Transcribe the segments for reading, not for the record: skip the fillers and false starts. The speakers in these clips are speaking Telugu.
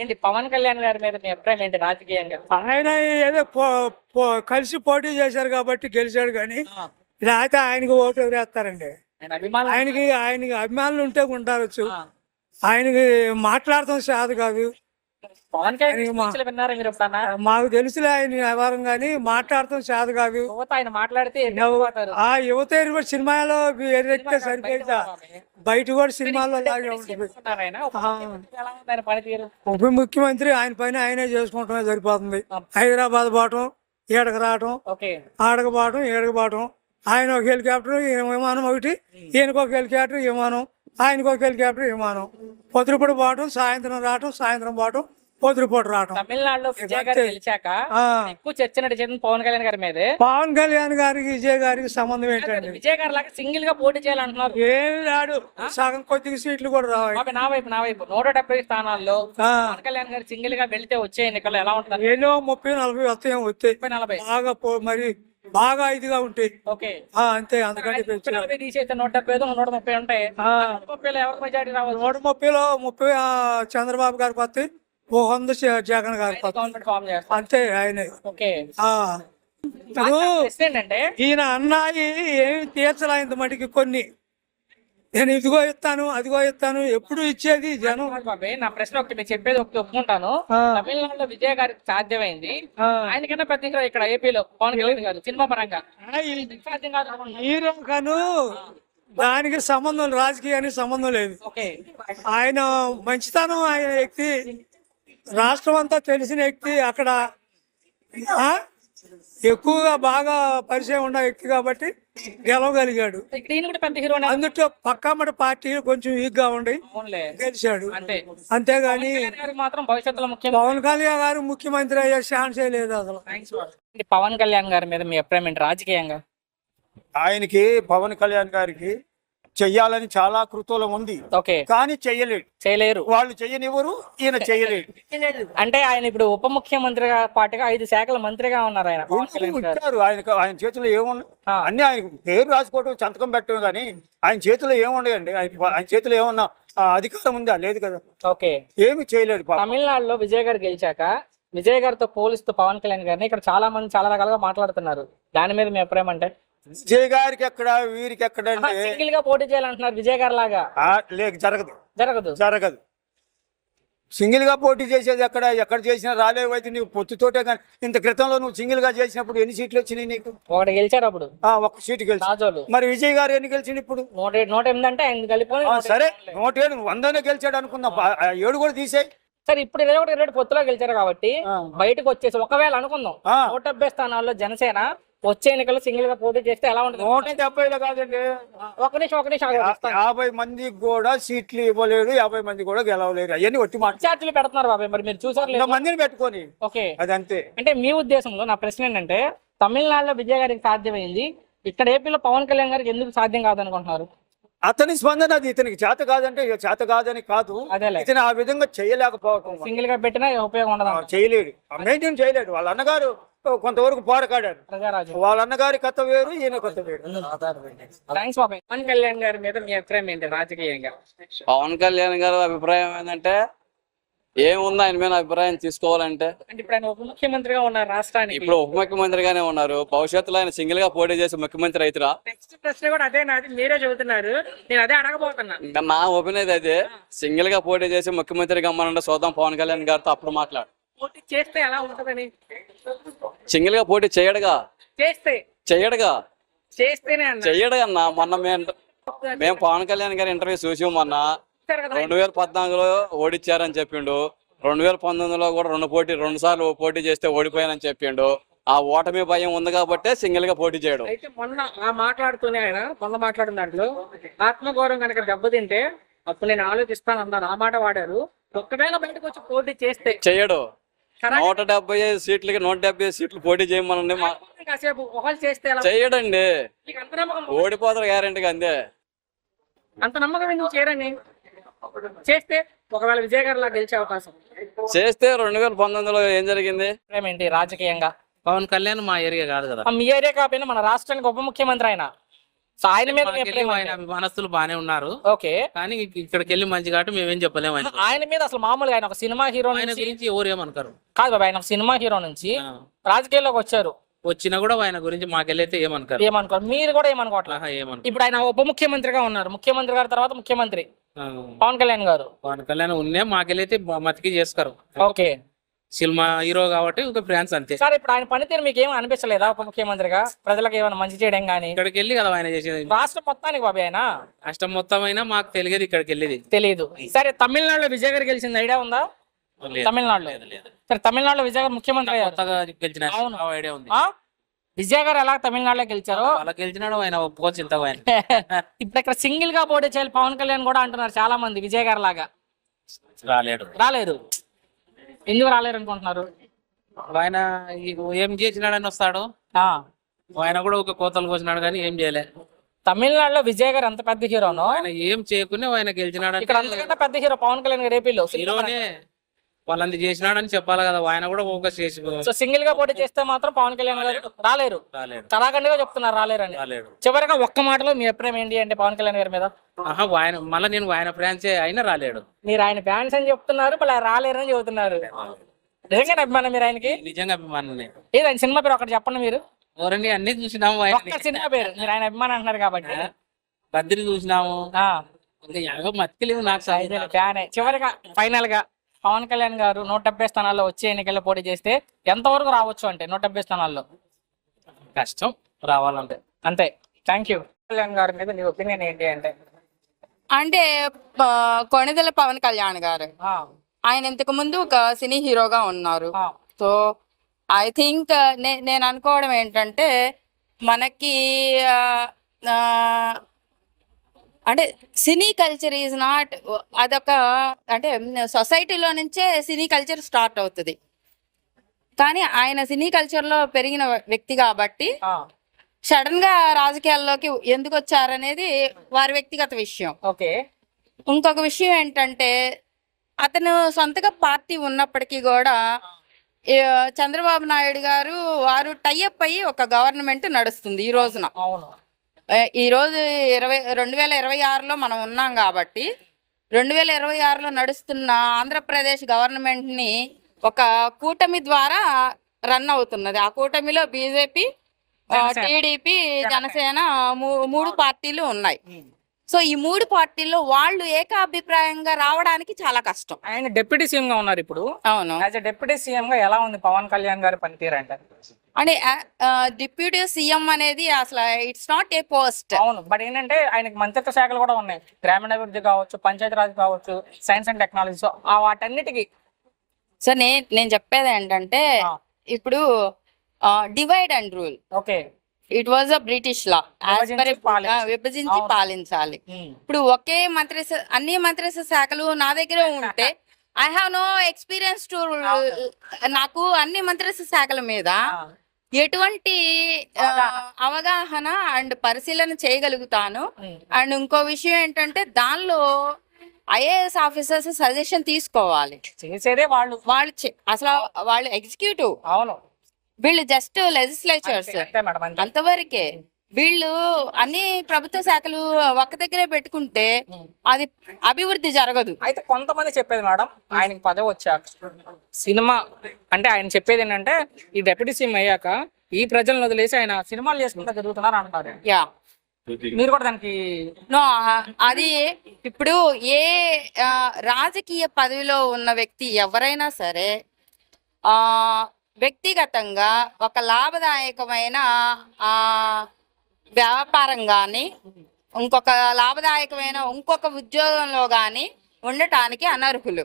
ఏంటి పవన్ కళ్యాణ్ గారి మీద మీ అభిప్రాయం ఏంటి రాజకీయంగా? ఆయన ఏదో కలిసి పోటీ చేశారు కాబట్టి గెలిచాడు కానీ ఆ, లేకపోతే ఆయనకి ఓటు వేస్తారండి. ఆయన అభిమానులు ఆయనకి అభిమానులు ఉంటే ఉండవచ్చు. ఆ, ఆయనకి మాట్లాడటం చేత కాదు. పవన్ కళ్యాణ్ ఆయనకి మా- స్పీచ్లు విన్నారా మీరు ఎప్పుడన్నా? మాకు తెలుసులే ఆయన వ్యవహారం కానీ మాట్లాడటం చేత కాదు. యువత ఆయన మాట్లాడితే ఎన్నుకోతారు. ఆ యువత కూడా సినిమాలో ఎరెక్తే సరిపోయిందా, బయట కూడా సినిమాలో లాగే ఉంటుంది. ఆయన ఒక ముఖ్యమంత్రి ఎలా ఉంది ఆయన పనితీరు? ఉప ముఖ్యమంత్రి ఆయన పైన ఆయనే చేసుకుంటమే సరిపోతుంది. హైదరాబాద్ పోవటం, ఈడకు రావటం, ఓకే, ఆడకు పోవటం, ఈడకు పోవటం. ఆయన ఒక హెలికాప్టర్ విమానం ఒకటి, ఈయనకు ఒక హెలికాప్టర్ విమానం, ఆయనకు ఒక హెలికాప్టర్ విమానం. పొద్దుపూట పోవటం, సాయంత్రం రావటం, సాయంత్రం పోవటం, పొద్దుపూట రావటం. తమిళనాడులో విజయ్ గారు గెలిచాక ఆ, ఎక్కువ చర్చ నడిచింది పవన్ కళ్యాణ్ గారి మీదే. పవన్ కళ్యాణ్ గారికి విజయ్ గారికి సంబంధం ఏంటండి? విజయ్ గారి లాగా సింగిల్ గా పోటీ చేయాలంటున్నారు. ఏం రాడు, సగం కొద్దిగా సీట్లు కూడా రావాలి. బాబు, నా వైపు 170 స్థానాల్లో ఆ, పవన్ కళ్యాణ్ గారు సింగిల్ గా వెళ్తే వచ్చే ఎన్నికల్లో ఎలా ఉంటుంది? ఎన్నో 30-40 వస్తాయి వస్తాయి. 30-40. బాగా మరి బాగా ఇదిగా ఉంటాయి. ఓకే, అంతే, అందుకంటే పెంచారు. 30-40 తీసేస్తే 175 130 ఉంటాయి. 130లో ఎవరికి మెజారిటీ రావచ్చు? 130లో 30 చంద్రబాబు గారికి వస్తాయి, 100 జగన్ గారికి వస్తాయి. గవర్నమెంట్ ఫామ్ చేస్తారు. అంతే ఆయనే. ఓకే, ఆ, ఇప్పుడు ప్రశ్న ఏంటంటే ఈయన అన్నాయి ఏమి తీర్చలేంత మటుకి కొన్ని. నేను ఇదిగో ఇస్తాను అదిగో ఇస్తాను ఎప్పుడు ఇచ్చేది జనం. బాబాయ్, నా ప్రశ్న ఒకటి, మీరు చెప్పేది ఒకటి ఒప్పుకుంటాను. ఆ, తమిళనాడులో విజయ్ గారికి సాధ్యమైంది, ఆ. ఆయనకన్నా పెద్ద హీరో ఇక్కడ ఏపీలో పవన్ కళ్యాణ్ గారు సినిమా పరంగా ఈ సాధ్యం కాదు అనుకుంటున్నాను. హీరో కను దానికి సంబంధం, రాజకీయానికి సంబంధం లేదు. ఓకే, ఆయన మంచితనం, ఆయన వ్యక్తి రాష్ట్రం అంతా తెలిసిన వ్యక్తి. అక్కడ ఆ, ఎక్కువగా బాగా పరిచయం ఉన్న వ్యక్తి కాబట్టి గెలవగలిగాడు. ఇక్కడ ఈయన కూడా పెద్ద హీరో అందులో పక్కమ్మటి పార్టీ కొంచెం వీక్ గా ఉండి అవునులే, గెలిచాడు. అంతే. అంతేగాని కళ్యాణ్ గారికి మాత్రం భవిష్యత్తులో ముఖ్యం. పవన్ కళ్యాణ్ గారు ముఖ్యమంత్రి అయ్యే ఛాన్సే లేదు అసలు. పవన్ కళ్యాణ్ గారి మీద మీ అభిప్రాయం ఏంటి రాజకీయంగా? ఆయనకి పవన్ కళ్యాణ్ గారికి చెయ్యాలని చాలా కృతులం ఉంది, ఓకే, కానీ చెయ్యలేడు. చేయలేరు. వాళ్ళు చెయ్యనివ్వరు, ఈయన చెయ్యలేడు. అంటే ఆయన ఇప్పుడు ఉప ముఖ్యమంత్రిగా పాటుగా 5 శాఖల మంత్రిగా ఉన్నారు ఆయన పవన్ కళ్యాణ్ గారు. ఇచ్చారు ఆయన చేతిలో ఏముంది? ఆ. అన్ని ఆయన పేరు రాసుకోవటం, సంతకం పెట్టడం, కానీ ఆయన చేతిలో ఏముండయండి. ఆయన చేతిలో ఏమన్నా అధికారం ఉందా? లేదు కదా, ఓకే, ఏమి చేయలేడు పాపం. తమిళనాడులో విజయ్ గారు గెలిచాక విజయ్ గారితో పోలిస్తూ పవన్ కళ్యాణ్ గారిని ఇక్కడ చాలా మంది చాలా రకాలుగా మాట్లాడుతున్నారు. దాని మీద మీ అభిప్రాయం అంటే? విజయ్ గారికి ఎక్కడ, వీరికి ఎక్కడ అంటే సింగిల్ గా పోటీ చేయాలంటున్నారు విజయ్ గారి లాగా. లేక జరగదు, జరగదు. జరగదు. సింగిల్ గా పోటీ చేసేది ఎక్కడ చేసినా రాలేవైతే నీకు పొత్తుతోటే. కానీ ఇంత క్రితంలో నువ్వు సింగిల్ గా చేసినప్పుడు ఎన్ని సీట్లు వచ్చినాయి నీకు? ఒకటి గెలిచారు అప్పుడు, ఒక్క సీటు గెలిచి. రాజోలు. మరి విజయ్ గారు ఎన్ని గెలిచిండు ఇప్పుడు? 108 అంటే ఆయన కలిపి సరే, 107 100 గెలిచాడు అనుకుందాం, 7 కూడా తీసేయి. సరే, ఇప్పుడు 21-22 పొత్తులో గెలిచారు కాబట్టి బయటకు వచ్చేసి ఒకవేళ అనుకుందాం 170 స్థానాల్లో జనసేన వచ్చే ఎన్నికల్లో సింగిల్ గా పోటీ చేస్తే ఎలా ఉంటుంది? 170లో కాదండి, ఒక నిమిషం ఆగండి. 50 మందికి కూడా సీట్లు ఇవ్వలేడు, 50 మంది కూడా గెలవలేరు. అవన్నీ ఒట్టి మాట. ఛార్జీలు పెడుతున్నారు బాబాయ్, మరి మీరు చూసారు లేదు? మందిని పెట్టుకొని ఓకే, అది అంతే. అంటే మీ ఉద్దేశంలో నా ప్రశ్న ఏంటంటే తమిళనాడులో విజయ్ గారికి సాధ్యమైంది, ఇక్కడ ఏపీలో పవన్ కళ్యాణ్ గారికి ఎందుకు సాధ్యం కాదనుకుంటున్నారు? అతని స్పందన అది. ఇతనికి చేత కాదంటే చేత కాదని కాదు, అదేలే, ఇతను ఆ విధంగా చేయలేకపోవటం. సింగిల్ గా పెట్టినా ఉపయోగం ఉండదు. చేయలేడు, మెయింటైన్ చేయలేడు. వాళ్ళ అన్నగారు కొంతవరకు పోరాడారు. ప్రజారాజు. వాళ్ళ అన్నగారి కథ వేరు, ఈయన కథ వేరు. థ్యాంక్స్ బాబాయ్. పవన్ కళ్యాణ్ గారి మీద మీ అభిప్రాయం ఏంటి రాజకీయంగా? పవన్ కళ్యాణ్ గారి అభిప్రాయం ఏంటంటే ఏముంది ఆయన మీద అభిప్రాయం తీసుకోవాలంటే, అంటే ఇప్పుడు ఆయన ఉప ముఖ్యమంత్రిగా ఉన్నారు రాష్ట్రానికి. ఇప్పుడు ఉప ముఖ్యమంత్రిగానే ఉన్నారు, భవిష్యత్తులో ఆయన సింగిల్ గా పోటీ చేసి ముఖ్యమంత్రి అవుతారా? నెక్స్ట్ ప్రశ్న కూడా అదే నాది, మీరే చెబుతున్నారు, నేను అదే అడగబోతున్నా. ఇంకా నా ఒపీనియన్ అయితే సింగిల్ గా పోటీ చేసి ముఖ్యమంత్రి గమ్మనంటే చూద్దాం పవన్ కళ్యాణ్ గారితో, అప్పుడు మాట్లాడు. పోటీ చేస్తే ఎలా ఉంటదని? సింగిల్ గా పోటీ చేయడుగా, చేస్తేనే అన్న చెయ్యడుగా అన్న. మొన్న మేము పవన్ కళ్యాణ్ గారి ఇంటర్వ్యూ చూసి మొన్న 2014లో ఓడిచ్చారని చెప్పిండు, 2019లో కూడా 2 సార్లు పోటీ చేస్తే ఓడిపోయానని చెప్పిండు. ఆ ఓటమి భయం ఉంది కాబట్టి సింగిల్ గా పోటీ చేయడం. అయితే మొన్న మాట్లాడిన దాంట్లో ఆత్మగౌరవం కనుక దెబ్బతింటే అప్పుడు నేను ఆలోచిస్తాను అన్నారు, ఆ మాట వాడారు. ఒకవేళ బయటకు వచ్చి పోటీ చేస్తే చెయ్యడు. 175 సీట్లకి 170 సీట్లు పోటీ చేయమనండి. కాసేపు ఒకళ్ళు చేస్తే ఎలా? చెయ్యడండి, మీకు అంత నమ్మకం? ఓడిపోతారు గ్యారెంటీగా, అంతే. అంత నమ్మకం ఎందుకు చేయరండి? చేస్తే ఒకవేళ విజయ్ గారు లాగా గెలిచే అవకాశం చేస్తే 2019లో ఏం జరిగింది? ఏంటి రాజకీయంగా? పవన్ కళ్యాణ్ మా ఏరియా కాదు కదా. మీ ఏరియా కాకపోయినా మన రాష్ట్రానికి ఉప ముఖ్యమంత్రి ఆయన సో ఆయన మీద మీ మాకెళ్ళి అభిప్రాయం ఆయన ఏంటి? అభిమానస్తులు బానే ఉన్నారు, ఓకే. కానీ ఇక్కడికి వెళ్ళి మంచి కాబట్టి మేమేం చెప్పలేము ఆయన గురించి. ఆయన మీద అసలు మామూలుగా ఆయన ఒక సినిమా హీరో ఆయన నుంచి గురించి ఎవరు ఏమనుకోరు. కాదు బాబా, ఆయన ఒక సినిమా హీరో నుంచి ఆ, రాజకీయాల్లోకి వచ్చారు, వచ్చినా కూడా ఆయన గురించి మాకెళ్ళైతే ఏమనుకోరు. ఏమనుకోరు, మీరు కూడా ఏమనుకోవట్లేదు. ఆహా, ఏమనుకోరు. ఇప్పుడు ఆయన ఉప ముఖ్యమంత్రిగా ఉన్నారు, ముఖ్యమంత్రి గారి తర్వాత ముఖ్యమంత్రి ఆ, పవన్ కళ్యాణ్ గారు. పవన్ కళ్యాణ్ ఉన్నే మాకెళ్ళైతే మతికి చేసుకోరు. ఓకే. సినిమా హీరో కాబట్టి ఒక ఫ్రాన్స్ అంతే. సార్ ఇప్పుడు ఆయన పనితీరు మీకు ఏమి అనిపించలేదా ఉప ముఖ్యమంత్రిగా? ప్రజలకు ఏమైనా మంచి చేయడం కానీ ఇక్కడికి వెళ్ళి కదా ఆయన చేసేది. రాష్ట్రం మొత్తానికి బాబీ ఆయన కష్టం మొత్తం అయినా మాకు తెలియదు ఇక్కడికి వెళ్ళేది. తెలియదు. సరే తమిళనాడులో విజయ్ గారు గెలిచింది ఐడియా ఉందా? లేదు. తమిళనాడులో లేదు, లేదు. సరే తమిళనాడులో విజయ్ గారు ముఖ్యమంత్రి అయ్యారు. కొత్తగా గెలిచిన అవును. ఐడియా ఉంది. ఆ? విజయ్ గారు ఎలా తమిళనాడులో గెలిచారో అలా గెలిచినాడు ఆయన ఒప్పుకోవచ్చు ఇంత ఆయన. ఇప్పుడు ఇక్కడ సింగిల్ గా పోటీ చేయాలి పవన్ కళ్యాణ్ కూడా అంటున్నారు చాలా మంది, విజయ్ గారు లాగా. రాలేడు. రాలేరు. ఎందుకు రాలేరు అనుకుంటున్నారు? ఆయన ఏం చేసినాడని వస్తాడు, ఆ ఆయన కూడా ఒక కోతలు కోసినాడు కానీ ఏం చేయలే. తమిళనాడులో విజయ్ గారు ఎంత పెద్ద హీరోనో ఆయన ఏం చేయకుండా ఆయన గెలిచినాడు. ఇక్కడ అంతకంటే పెద్ద హీరో పవన్ కళ్యాణ్ గారు ఏపీలో. హీరోనే వాళ్ళంది చేసినాడని చెప్పాలి కదా, ఆయన కూడా ఫోకస్ చేసి సో సింగిల్ గా పోటీ చేస్తే మాత్రం పవన్ కళ్యాణ్ గారు రాలేరు. రాలేడు. తరాఖండిగా చెప్తున్నారు రాలేరని. రాలేడు. చివరిగా ఒక్క మాటలో మీ అభిప్రాయం ఏంటి అంటే పవన్ కళ్యాణ్ గారి మీద? ఆహా, ఆయన మళ్ళీ నేను ఆయన ఫ్రాన్సే అయినా రాలేడు. మీరు ఆయన ఫ్యాన్స్ అని చెప్తున్నారు, మళ్ళీ ఆయన రాలేరని చెబుతున్నారు. నిజంగా అభిమానం మీరు ఆయనకి? నిజంగా అభిమానులే. ఏది ఆయన సినిమా పేరు ఒకటి చెప్పండి మీరు. ఎవరండి అన్ని చూసినాము, ఒక్క సినిమా పేరు. మీరు ఆయన అభిమానం అంటున్నారు కాబట్టి. బద్రి చూసినాము, ఆ ఇంకా ఎవరో మతికిలేవు నాకు సాయం. ఫ్యానే. చివరిగా ఫైనల్ గా పవన్ కళ్యాణ్ గారు 170 స్థానాల్లో వచ్చే ఎన్నికల్లో పోటీ చేస్తే ఎంతవరకు రావచ్చు అంటే 170 స్థానాల్లో? కష్టం రావాలంటే. అంతే. Thank you. కళ్యాణ్ గారి మీద నీ ఒపీనియన్ ఏంటి అంటే? అంటే కొణిదెల పవన్ కళ్యాణ్ గారు ఆ, ఆయన ఇంతకు ముందు ఒక సినీ హీరోగా ఉన్నారు. ఆ, సో ఐ థింక్ నేను అనుకోవడం ఏంటంటే మనకి ఆ, ఆ, అంటే సినీ కల్చర్ ఈజ్ నాట్ అదొక అంటే సొసైటీలో నుంచే సినీ కల్చర్ స్టార్ట్ అవుతుంది. కానీ ఆయన సినీ కల్చర్లో పెరిగిన వ్యక్తి కాబట్టి ఆ, సడన్ గా రాజకీయాల్లోకి ఎందుకు వచ్చారనేది వారి వ్యక్తిగత విషయం. ఓకే. ఇంకొక విషయం ఏంటంటే అతను సొంతగా పార్టీ ఉన్నప్పటికీ కూడా చంద్రబాబు నాయుడు గారు వారు టైఅప్ అయ్యి ఒక గవర్నమెంట్ నడుస్తుంది ఈ రోజున. అవును. ఈ రోజు 2026లో మనం ఉన్నాం కాబట్టి 2026లో నడుస్తున్న ఆంధ్రప్రదేశ్ గవర్నమెంట్ ని ఒక కూటమి ద్వారా రన్ అవుతున్నది. ఆ కూటమిలో బీజేపీ, జనసేన. టీడీపీ, జనసేన మూడు పార్టీలు ఉన్నాయి. సో ఈ మూడు పార్టీల్లో వాళ్ళు ఏకాభిప్రాయంగా రావడానికి చాలా కష్టం. ఆయన డిప్యూటీ సీఎం గా ఉన్నారు ఇప్పుడు. అవును. యాజ్ ఎ డిప్యూటీ సీఎం గా ఎలా ఉంది పవన్ కళ్యాణ్ గారి పనితీరు అంటే? అంటే డిప్యూటీ సీఎం అనేది అసలు ఇట్స్ నాట్ ఏ పోస్ట్. అవును. బట్ ఏంటంటే ఆయనకి మంత్రిత్వ శాఖలు కూడా ఉన్నాయి. గ్రామీణాభివృద్ధి కావచ్చు, పంచాయతీరాజ్ కావచ్చు, సైన్స్ అండ్ టెక్నాలజీ. సో ఆ వాటన్నిటికీ సో నేను చెప్పేది ఏంటంటే ఇప్పుడు divide and rule, okay, it was a British law. విభజించి అవును. పాలించాలి. ఇప్పుడు ఒకే అన్ని మంత్రిత్వ శాఖలు నా దగ్గర ఉంటే I have no experience to నాకు అన్ని మంత్రిత్వ శాఖల మీద ఎటువంటి అవగాహన అండ్ పరిశీలన చేయగలుగుతాను. అండ్ ఇంకో విషయం ఏంటంటే దానిలో ఐఏఎస్ ఆఫీసర్స్ సజెషన్ తీసుకోవాలి. చేసేదే వాళ్ళు. అసలు వాళ్ళు ఎగ్జిక్యూటివ్, అవును, వీళ్ళు జస్ట్ లెజిస్లేచర్స్ అంతే మేడం, అంతే. అంతవరకే. వీళ్ళు అన్ని ప్రభుత్వ శాఖలు ఒక్క దగ్గరే పెట్టుకుంటే అది అభివృద్ధి జరగదు. అయితే కొంతమంది చెప్పేది మేడం, ఆయనకి పదవి వచ్చాక సినిమా అంటే ఆయన చెప్పేది ఏంటంటే ఈ డిప్యూటీ సీఎం అయ్యాక ఈ ప్రజలను వదిలేసి ఆయన సినిమాలు చేసుకుంటా తిరుగుతున్నారు అంటారు. యా, మీరు కూడా దానికి నో అది ఇప్పుడు ఏ రాజకీయ పదవిలో ఉన్న వ్యక్తి ఎవరైనా సరే వ్యక్తిగతంగా ఒక లాభదాయకమైన వ్యాపారం కానీ ఇంకొక లాభదాయకమైన ఇంకొక ఉద్యోగంలో కానీ ఉండటానికి అనర్హులు.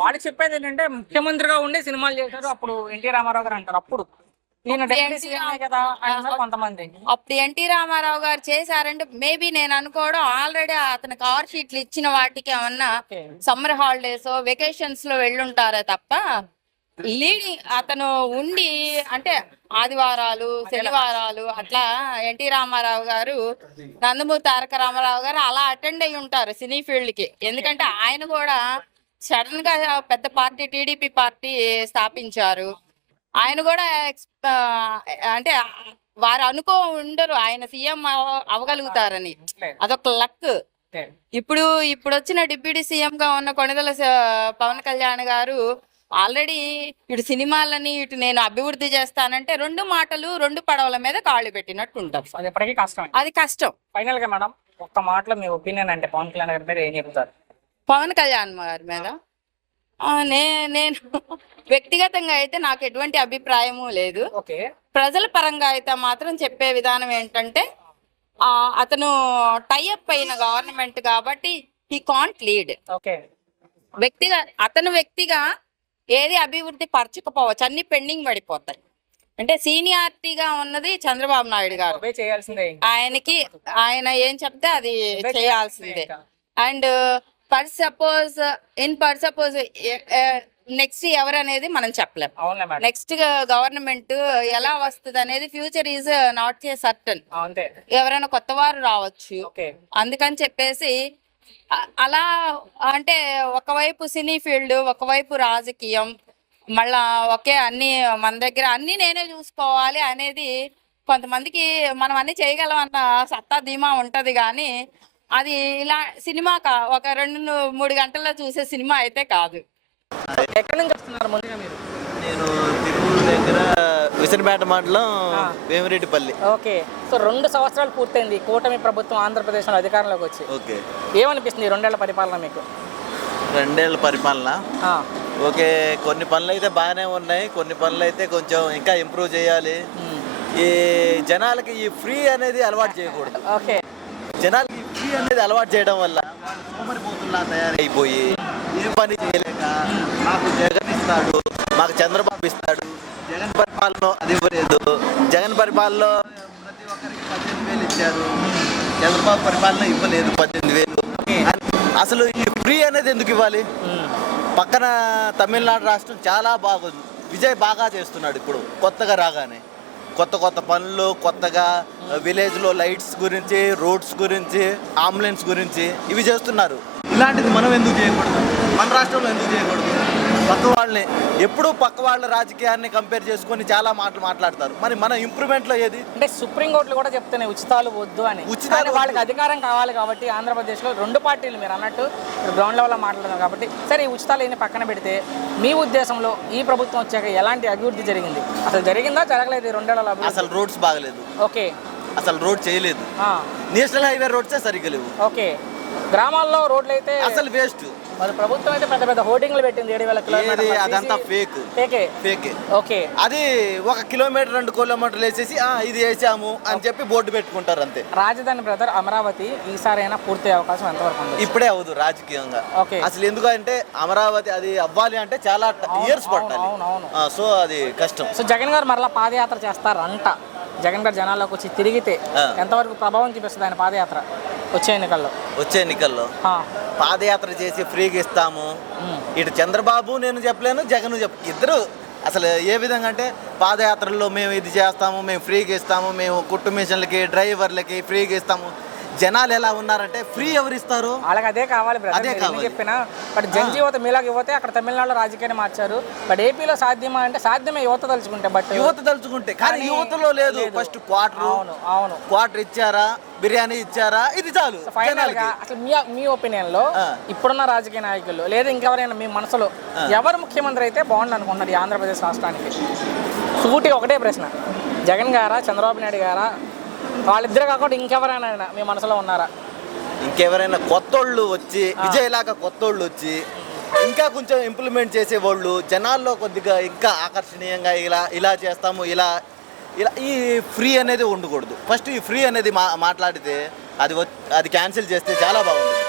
వాళ్ళు చెప్పేది ఏంటంటే ముఖ్యమంత్రిగా ఉండే సినిమాలు చేశారు అప్పుడు ఎన్టీ రామారావు గారు అంటారు. అప్పుడు నేను డిప్యూటీ సీఎం కదా అంటారు కొంతమంది. అప్పుడు ఎన్టీ రామారావు గారు చేశారంటే మేబీ నేను అనుకోవడం ఆల్రెడీ అతను కవర్ షీట్లు ఇచ్చిన వాటికి ఏమన్నా సమ్మర్ హాలిడేస్ వెకేషన్స్ లో వెళ్ళుంటారే తప్ప లీడింగ్ అతను ఉండి అంటే ఆదివారాలు శనివారాలు అట్లా ఎన్టీ రామారావు గారు, నందమూరి తారక రామారావు గారు అలా అటెండ్ అయి ఉంటారు సినీ ఫీల్డ్ కి. ఎందుకంటే ఆయన కూడా సడన్ గా పెద్ద పార్టీ టీడీపీ పార్టీ స్థాపించారు. ఆయన కూడా అంటే వారు అనుకో ఉండరు ఆయన సీఎం అవగలుగుతారని. అదొక లక్. ఇప్పుడు వచ్చిన డిప్యూటీ సీఎం గా ఉన్న కొణిదెల పవన్ కళ్యాణ్ గారు ఆల్రెడీ ఇటు సినిమాలని ఇటు నేను అభివృద్ధి చేస్తానంటే రెండు మాటలు రెండు పడవల మీద కాళ్ళు పెట్టినట్టు ఉంటారు. అది ఎప్పటికీ కష్టం. అది కష్టం. ఫైనల్ గా మేడం ఒక్క మాటలో మీ ఒపీనియన్ అంటే పవన్ కళ్యాణ్ గారి మీద ఏం చెప్తారు? పవన్ కళ్యాణ్ గారి మీద నేను వ్యక్తిగతంగా అయితే నాకు ఎటువంటి అభిప్రాయము లేదు. ఓకే. ప్రజల పరంగా అయితే మాత్రం చెప్పే విధానం ఏంటంటే అతను టైఅప్ అయిన గవర్నమెంట్ కాబట్టి హీ కాంట్ లీడ్. ఓకే. అతను వ్యక్తిగా ఏది అభివృద్ధి పరచకపోవచ్చు, అన్ని పెండింగ్ పడిపోతాయి. అంటే సీనియారిటీగా ఉన్నది చంద్రబాబు నాయుడు గారు. చేయాల్సిందే. ఆయన ఏం చెప్తే అది చేయాల్సిందే. అండ్ పర్ సపోజ్ నెక్స్ట్ ఎవరు అనేది మనం చెప్పలేం. నెక్స్ట్ గవర్నమెంట్ ఎలా వస్తుంది అనేది future is not a certain. ఎవరైనా కొత్త వారు రావచ్చు. అందుకని చెప్పేసి అలా అంటే ఒకవైపు సినీ ఫీల్డ్, ఒకవైపు రాజకీయం, మళ్ళా అన్ని మన దగ్గర అన్ని నేనే చూసుకోవాలి అనేది కొంతమందికి మనం అన్ని చేయగలం అన్న సత్తా ధీమా ఉంటది. కానీ అది ఇలా సినిమా ఒక 2-3 గంటల్లో చూసే సినిమా అయితే కాదు. ఎక్కడి నుంచి వస్తున్నారు ముందుగా మీరు? నేను తిరుమల దగ్గర విసనపేట మండలం వేమిరెడ్డిపల్లి. ఓకే. సో 2 సంవత్సరాలు పూర్తయింది కూటమి ప్రభుత్వం ఆంధ్రప్రదేశ్లో అధికారంలోకి వచ్చి. ఓకే. ఏమనిపిస్తుంది 2 ఏళ్ల పరిపాలన మీకు? 2 ఏళ్ల పరిపాలన ఓకే. కొన్ని పనులు అయితే బాగానే ఉన్నాయి, కొన్ని పనులు అయితే కొంచెం ఇంకా ఇంప్రూవ్ చేయాలి. ఈ జనాలకి ఈ ఫ్రీ అనేది అలవాటు చేయకూడదు. ఓకే. జనాలకి ఫ్రీ అనేది అలవాటు చేయడం వల్ల సోమరిపోతుల్లా తయారైపోయి ఏ పని చేయలేక మాకు జగన్ ఇస్తాడు, మాకు చంద్రబాబు ఇస్తాడు, జగన్ పరిపాలన అది ఇవ్వలేదు, జగన్ పరిపాలనలో ప్రతి ఒక్కరికి 18,000 ఇచ్చారు, చంద్రబాబు పరిపాలన ఇవ్వలేదు 18,000. అసలు ఈ ఫ్రీ అనేది ఎందుకు ఇవ్వాలి? పక్కన తమిళనాడు రాష్ట్రం చాలా బాగుంది, విజయ్ బాగా చేస్తున్నాడు. ఇప్పుడు కొత్తగా రాగానే కొత్త పనులు, కొత్తగా విలేజ్లో లైట్స్ గురించి, రోడ్స్ గురించి, అంబులెన్స్ గురించి ఇవి చేస్తున్నారు. ఇలాంటిది మనం ఎందుకు చేయకూడదు? మన రాష్ట్రంలో ఎందుకు చేయకూడదు? పక్క వాళ్ళని ఎప్పుడూ పక్క వాళ్ళ రాజకీయాన్ని కంపేర్ చేసుకొని చాలా మాటలు మాట్లాడతారు. మరి మన ఇంప్రూవ్మెంట్లో ఏది? అంటే సుప్రీంకోర్టులు కూడా చెప్తున్నాయి ఉచితాలు వద్దు అని. ఉచితాలు వాళ్ళకి అధికారం కావాలి కాబట్టి ఆంధ్రప్రదేశ్లో 2 పార్టీలు మీరు అన్నట్టు గ్రౌండ్ లెవెల్లో మాట్లాడుతున్నారు కాబట్టి సరే ఈ ఉచితాలు ఏమి పక్కన పెడితే మీ ఉద్దేశంలో ఈ ప్రభుత్వం వచ్చాక ఎలాంటి అభివృద్ధి జరిగింది? అసలు జరిగిందా జరగలేదు 2 ఏళ్ల అభివృద్ధి? అసలు రోడ్స్ బాగలేదు. ఓకే. అసలు రోడ్ చేయలేదు. నేషనల్ హైవే రోడ్సే సరిగ్గా లేవు. ఓకే. గ్రామాల్లో రోడ్లు అయితే అసలు వేస్ట్. మరి ప్రభుత్వం అయితే పెద్ద హోర్డింగ్లు పెట్టింది 7,000 కిలోమీటర్లు. అదంతా ఫేక్. ఓకే. అది 1 కిలోమీటర్ 2 కిలోమీటర్లు వేసేసి ఇది వేసాము అని చెప్పి బోర్డు పెట్టుకుంటారు అంతే. రాజధాని బ్రదర్ అమరావతి ఈసారైనా పూర్తి అవకాశం ఎంతవరకు ఉంది? ఇప్పుడే అవ్వదు రాజకీయంగా. ఓకే. అసలు ఎందుకంటే అమరావతి అది అవ్వాలి అంటే చాలా ఇయర్స్ పట్టాలి. సో అది కష్టం. సో జగన్ గారు మరలా పాదయాత్ర చేస్తారంట. జగన్ గారు జనాల్లోకి వచ్చి తిరిగితే ఎంతవరకు ప్రభావం చూపిస్తుంది ఆయన పాదయాత్ర వచ్చే ఎన్నికల్లో? పాదయాత్ర చేసి ఫ్రీగా ఇస్తాము. ఇటు చంద్రబాబు నేను చెప్పలేను, జగన్ ఇద్దరు అసలు ఏ విధంగా అంటే పాదయాత్రల్లో మేము ఇది చేస్తాము, మేము ఫ్రీగా ఇస్తాము, మేము కుట్టు మిషన్లకి, డ్రైవర్లకి ఫ్రీగా ఇస్తాము. జనాలు ఎలా ఉన్నారంటే ఫ్రీ ఎవరు ఇస్తారు? వాళ్ళకి అదే కావాలి. అదే చెప్పిన బట్ జనజీవత మీలాగా యువతే అక్కడ తమిళనాడులో రాజకీయాన్ని మార్చారు. బట్ ఏపీలో సాధ్యమా అంటే సాధ్యమే యువత తలుచుకుంటే. బట్ యువత తలుచుకుంటే కానీ యువతలో లేదు. ఫస్ట్ క్వార్టర్ ఇచ్చారా, బిర్యానీ ఇచ్చారా, ఇది చాలు. ఫైనల్ గా అసలు మీ ఒపీనియన్ లో ఇప్పుడున్న రాజకీయ నాయకులు లేదా ఇంకెవరైనా మీ మనసులో ఎవరు ముఖ్యమంత్రి అయితే బాగుండు అనుకుంటున్నారు ఈ ఆంధ్రప్రదేశ్ రాష్ట్రానికి? సూటిగా ఒకటే ప్రశ్న, జగన్ గారా, చంద్రబాబు నాయుడు గారా, వాళ్ళిద్దరు కాకుండా ఇంకెవరైనా మీ మనసులో ఉన్నారా? ఇంకెవరైనా కొత్తోళ్ళు వచ్చి, విజయ్ లాగా కొత్తోళ్ళు వచ్చి ఇంకా కొంచెం ఇంప్లిమెంట్ చేసేవాళ్ళు జనాల్లో కొద్దిగా ఇంకా ఆకర్షణీయంగా ఇలా చేస్తాము, ఇలా ఈ ఫ్రీ అనేది ఉండకూడదు. ఫస్ట్ ఈ ఫ్రీ అనేది మాట్లాడితే అది క్యాన్సిల్ చేస్తే చాలా బాగుంటుంది.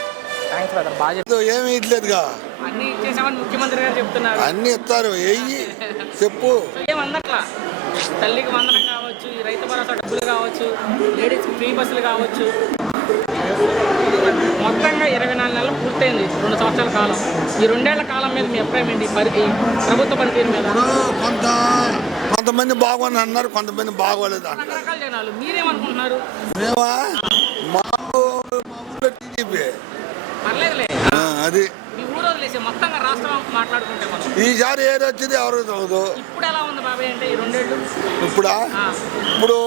ఏమి ఇట్లేదుగా, అన్ని ఇచ్చేసామని ముఖ్యమంత్రి గారు చెప్తున్నారు. అన్ని ఇస్తారు, చెప్పు. ఏమన్నట్లా తల్లికి వందనం కావచ్చు, ఈ రైతు భరోసా డబ్బులు కావచ్చు, లేడీస్ ఫ్రీ బస్సులు కావచ్చు, మొత్తంగా 24 నెలలు పూర్తయింది 2 సంవత్సరాల కాలం. ఈ 2 ఏళ్ల కాలం మీద మీ అభిప్రాయం ఏంటి? ప్రభుత్వ పనితీరు మీద? కొంతమంది బాగుంది అన్నారు, కొంతమంది బాగోలేదు అన్నారు. రకరకాల జనాలు. మీరేమనుకుంటున్నారు? మేమా టీడీపీ పర్లేదులే, అది మీ ఊరు వదిలేసి మొత్తంగా రాష్ట్రం మాట్లాడుకుంటే మనం ఈసారి ఏది వచ్చింది ఎవరు తెలియదు. ఇప్పుడు ఎలా ఉంది బాబాయ్ అంటే ఈ 2 ఏళ్ళు ఇప్పుడా ఇప్పుడు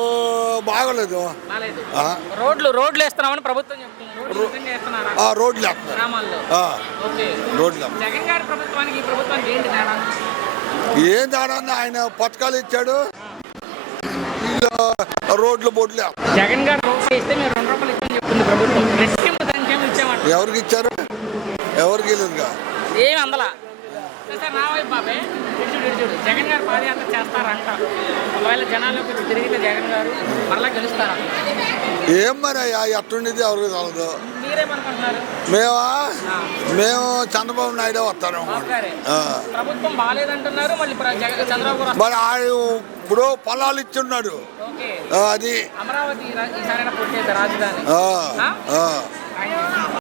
బాగోలేదు. బాలేదు. ఆ, రోడ్లు వేస్తున్నామని ప్రభుత్వం చెప్తుంది. రోడ్లు నిజంగా వేస్తున్నారా ఆ, రోడ్లు వేస్తున్నారు. గ్రామాల్లో? ఆ, ఓకే. రోడ్లు వేస్తున్నారు. జగన్ గారి ప్రభుత్వానికి ఈ ప్రభుత్వానికి ఏంటి తేడా? ఏం తేడా ఉంది? ఆయన పథకాలు ఇచ్చాడు, వీళ్ళు రోడ్లు బొడ్లు వేస్తున్నారు. జగన్ గారు రూపాయి ఇస్తే మీరు 2 రూపాయలు ఇస్తామని చెప్తుంది ప్రభుత్వం. రెట్టింపు సంఖ్యలు ఇచ్చామంట. ఎవరికి ఇచ్చారు? ఎవరికి లేదుగా. ఏమి అందలా సార్ నా వైపు బాబాయ్ ఇడుచుడు జగన్ గారు పాదయాత్ర చేస్తారంట. ఒకవేళ జనాల్లోకి వచ్చి తిరిగితే జగన్ గారు మరలా గెలుస్తారా? ఏం మరి ఎట్టుండేది ఎవరికి తెలదు. మీరేమనుకుంటున్నారు? మేము చంద్రబాబు నాయుడు వస్తాను. బాబు గారే ప్రభుత్వం బాగాలేదంటున్నారు. మళ్ళీ చంద్రబాబు గారు మరి ఆయన ఇప్పుడు పొలాలు ఇచ్చున్నాడు. ఓకే. అది అమరావతి ఈసారైనా పూర్తి అయితే రాజధాని. ఆ, ఆ.